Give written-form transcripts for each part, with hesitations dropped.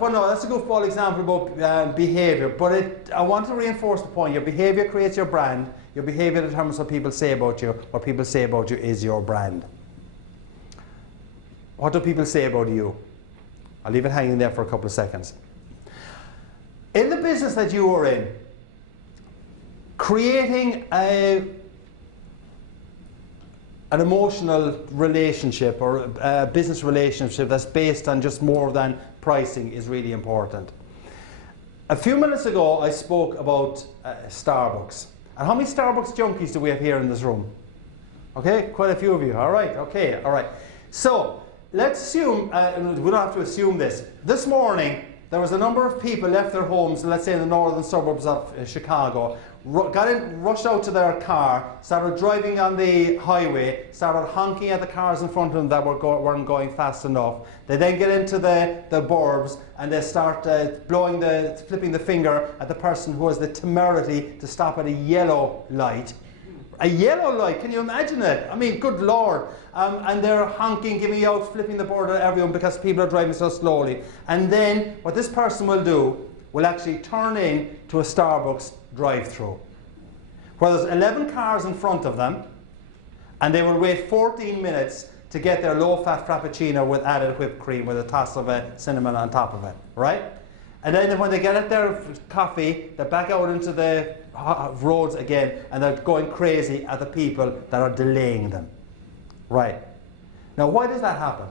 But no, that's a goofball example about behaviour. But I want to reinforce the point. Your behaviour creates your brand. Your behaviour determines what people say about you. What people say about you is your brand. What do people say about you? I'll leave it hanging there for a couple of seconds. In the business that you are in, creating an emotional relationship or a business relationship that's based on just more than pricing is really important. A few minutes ago I spoke about Starbucks. And how many Starbucks junkies do we have here in this room? Okay, quite a few of you. All right, okay, all right. So let's assume, we don't have to assume this. This morning there was a number of people left their homes, let's say in the northern suburbs of Chicago, rushed out to their car, started driving on the highway, started honking at the cars in front of them that weren't going fast enough. They then get into the burbs and they start flipping the finger at the person who has the temerity to stop at a yellow light. A yellow light, can you imagine it? I mean, good Lord. And they're honking, giving out, flipping the bird at everyone because people are driving so slowly. And then what this person will do will actually turn in to a Starbucks drive-through, where there's 11 cars in front of them, and they will wait 14 minutes to get their low-fat frappuccino with added whipped cream with a toss of cinnamon on top of it, right? And then when they get at their coffee, they're back out into the roads again, and they're going crazy at the people that are delaying them, right? Now, why does that happen?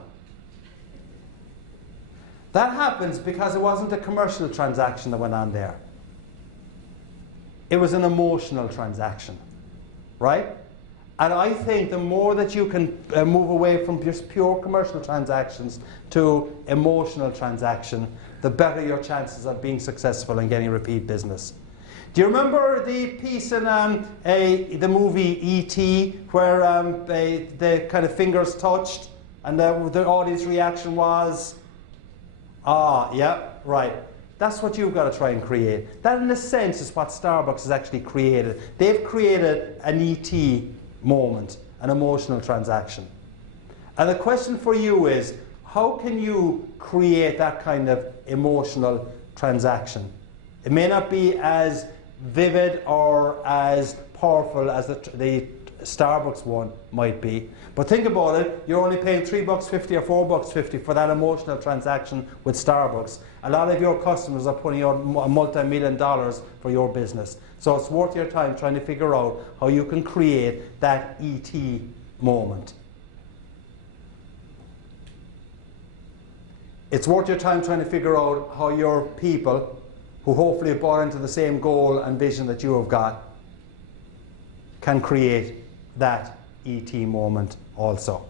That happens because it wasn't a commercial transaction that went on there. It was an emotional transaction, right? And I think the more that you can move away from just pure commercial transactions to emotional transaction, the better your chances of being successful and getting repeat business. Do you remember the piece in the movie E.T. where the kind of fingers touched and the audience reaction was, ah, yeah, right. That's what you've got to try and create. That, in a sense, is what Starbucks has actually created. They've created an E.T. moment, an emotional transaction. And the question for you is, how can you create that kind of emotional transaction? It may not be as vivid or as powerful as the Starbucks one might be, but think about it, you're only paying $3.50 or $4.50 for that emotional transaction with Starbucks. A lot of your customers are putting out multi-million dollars for your business. So it's worth your time trying to figure out how you can create that E.T. moment. It's worth your time trying to figure out how your people, who hopefully have bought into the same goal and vision that you have got, can create that E.T. moment also.